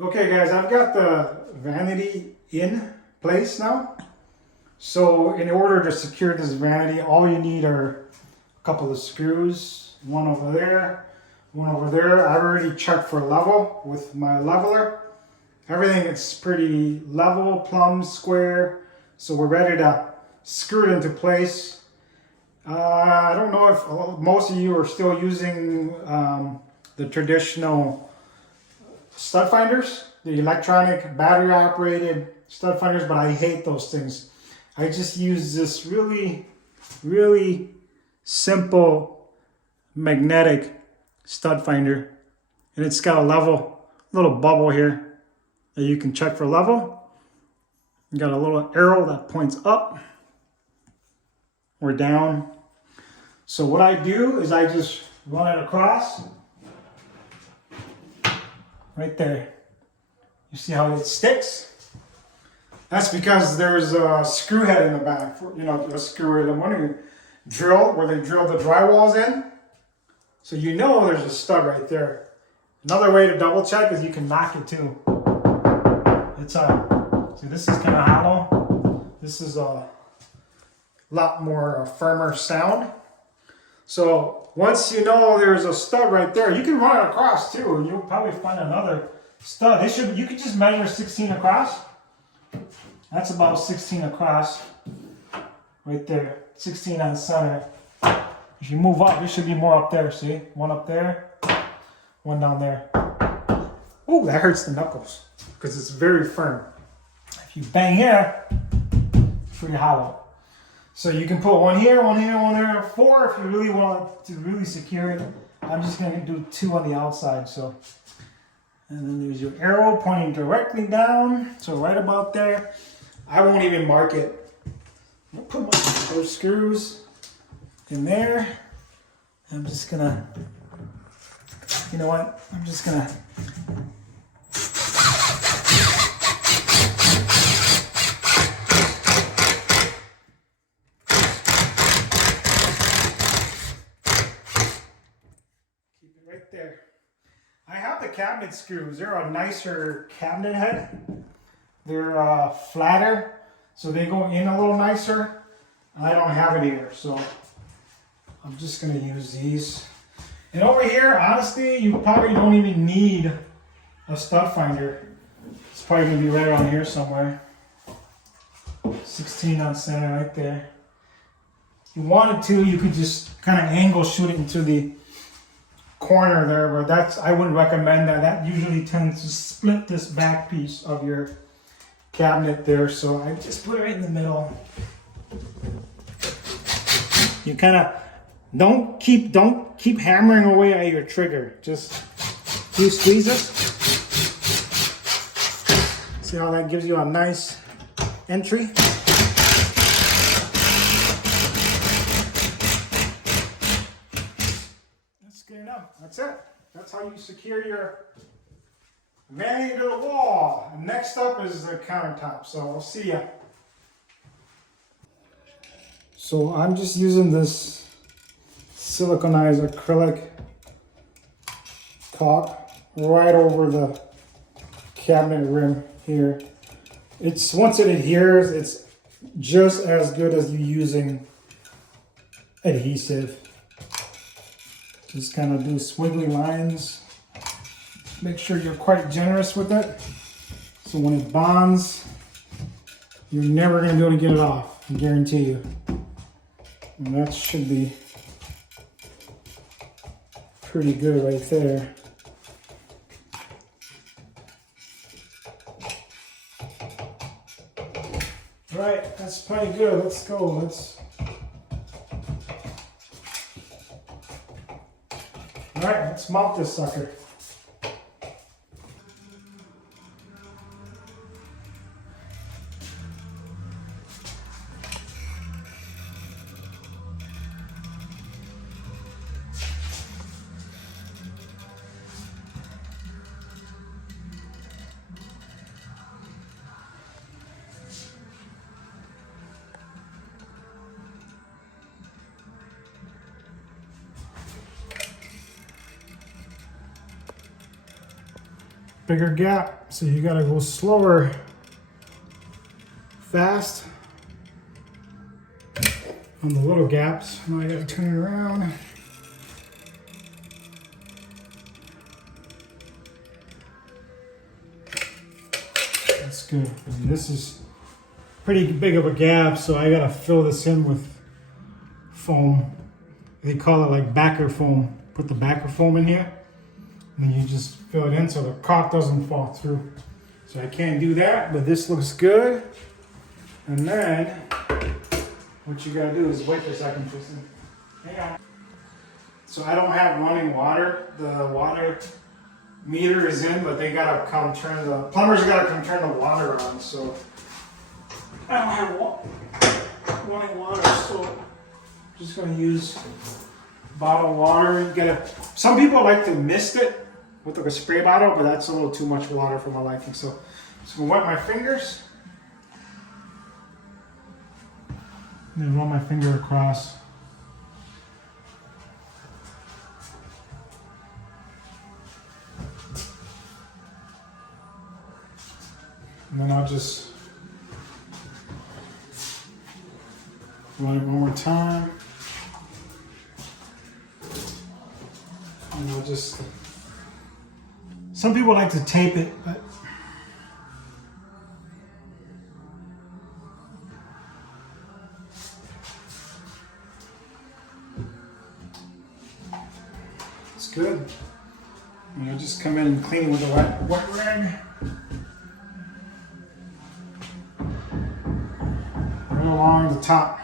Okay guys, I've got the vanity in place now. So in order to secure this vanity, all you need are a couple of screws, one over there, one over there. I've already checked for level with my leveler. Everything is pretty level, plumb, square. So we're ready to screw it into place. I don't know if most of you are still using the traditional stud finders, the electronic battery operated stud finders, but I hate those things. I just use this really simple magnetic stud finder, and it's got a little bubble here that you can check for level. You got a little arrow that points up or down. So what I do is I just run it across right there. You see how it sticks? That's because there's a screw head in the back. A screw in one drill where they drill the drywalls in. So you know there's a stud right there. Another way to double check is you can knock it too. See, this is kind of hollow. This is a lot more firmer sound. So once you know there's a stud right there, you can run it across too, and you'll probably find another stud. You could just measure 16 across. That's about 16 across right there. 16 on center. If you move up, it should be more up there. See, one up there, one down there. Oh, that hurts the knuckles because it's very firm. If you bang here, it's pretty hollow. So you can put one here, one here, one there, 4 if you really want to really secure it. I'm just going to do 2 on the outside. So, and then there's your arrow pointing directly down. So right about there. I won't even mark it. I'll put those screws in there. I'm just gonna, you know what? I'm just gonna right there. I have the cabinet screws. They're a nicer cabinet head. They're flatter, so they go in a little nicer. I don't have it here, so I'm just going to use these. And over here, honestly, you probably don't even need a stud finder. It's probably going to be right around here somewhere. 16 on center right there. If you wanted to, you could just kind of angle shoot it into the corner there, but I wouldn't recommend that. That usually tends to split this back piece of your cabinet there, so I just put it right in the middle. You kind of don't keep hammering away at your trigger. Just do squeeze it. See how that gives you a nice entry. That's good enough. That's it. That's how you secure your vanity to the wall. And next up is the countertop. So I'll see ya. So I'm just using this siliconized acrylic caulk right over the cabinet rim here. Once it adheres, it's just as good as you using adhesive. Just kind of do squiggly lines. Make sure you're quite generous with it. So when it bonds, you're never going to be able to get it off, I guarantee you. And that should be pretty good right there. All right, that's pretty good. Let's go. All right, let's mount this sucker. bigger gap, so you gotta go slower, fast on the little gaps. Now I gotta turn it around. That's good. And this is pretty big of a gap, so I gotta fill this in with foam. They call it like backer foam. Put the backer foam in here, and then you just fill it in so the caulk doesn't fall through. So I can't do that, but this looks good. And then what you gotta do is wait for a second, Tristan. Hang on. So I don't have running water. The water meter is in, but they gotta come turn the plumbers gotta come turn the water on. So I don't have running water, so I'm just gonna use bottled water. You gotta. Some people like to mist it with like a spray bottle, but that's a little too much water for my liking. So just gonna wet my fingers and then run my finger across. And then I'll just run it one more time. And I'll just, some people like to tape it, but it's good. And I'll just come in and clean it with a wet rag. Right along the top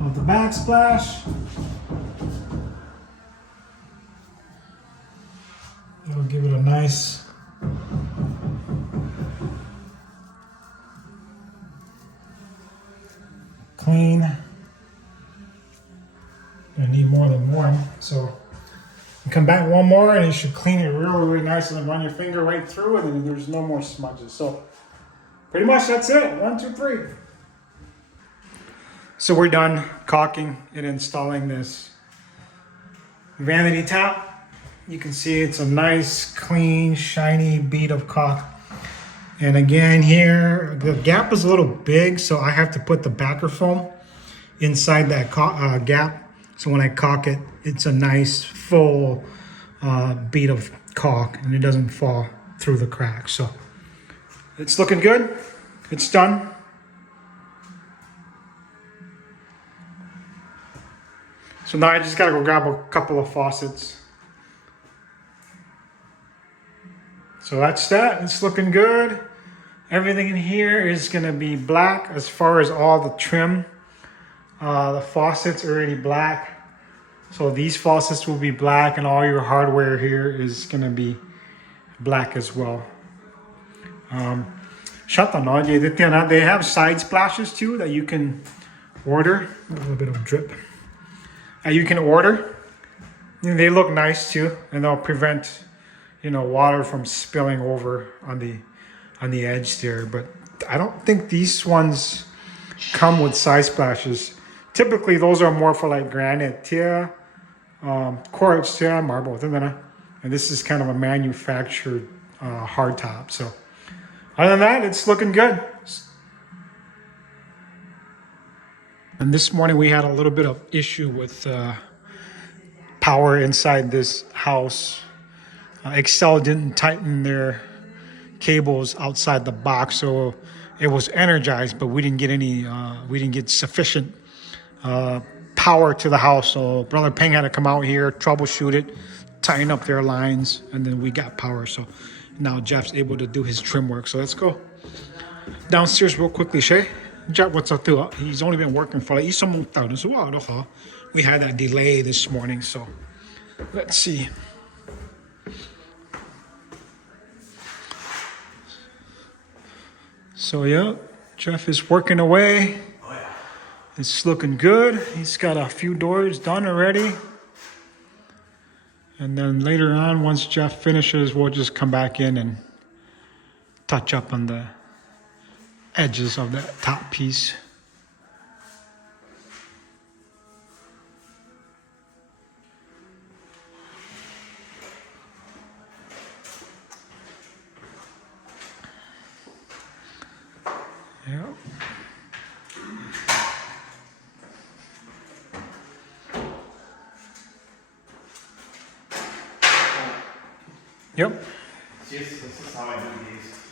of the backsplash. It'll give it a nice clean. I need more than one, so you come back one more and you should clean it really nice and then run your finger right through it and there's no more smudges. So pretty much that's it. 1, 2, 3. So we're done caulking and installing this vanity top. You can see it's a nice, clean, shiny bead of caulk. And again here, the gap is a little big, so I have to put the backer foam inside that gap. So when I caulk it, it's a nice, full bead of caulk, and it doesn't fall through the cracks. So it's looking good. It's done. So now I just gotta go grab a couple of faucets. So that's that. It's looking good. Everything in here is gonna be black as far as all the trim. The faucets are already black. So these faucets will be black and all your hardware here is gonna be black as well. They have side splashes too that you can order. A little bit of drip. You can order. And they look nice too, and they'll prevent, water from spilling over on the edge there. But I don't think these ones come with side splashes. Typically, those are more for like granite, quartz, marble, and this is kind of a manufactured hard top. So other than that, it's looking good. And this morning we had a little bit of issue with power inside this house. Excel didn't tighten their cables outside the box, so it was energized, but we didn't get sufficient power to the house. So Brother Peng had to come out here, troubleshoot it, tighten up their lines, and then we got power. So now Jeff's able to do his trim work. So let's go downstairs real quickly, Shay. Jeff, what's up? He's only been working for we had that delay this morning, so let's see. So yeah, Jeff is working away. Oh, yeah. It's looking good. He's got a few doors done already. And then later on, once Jeff finishes, we'll just come back in and touch up on the edges of that top piece. Yeah. Yep. Yes, this is how I do these.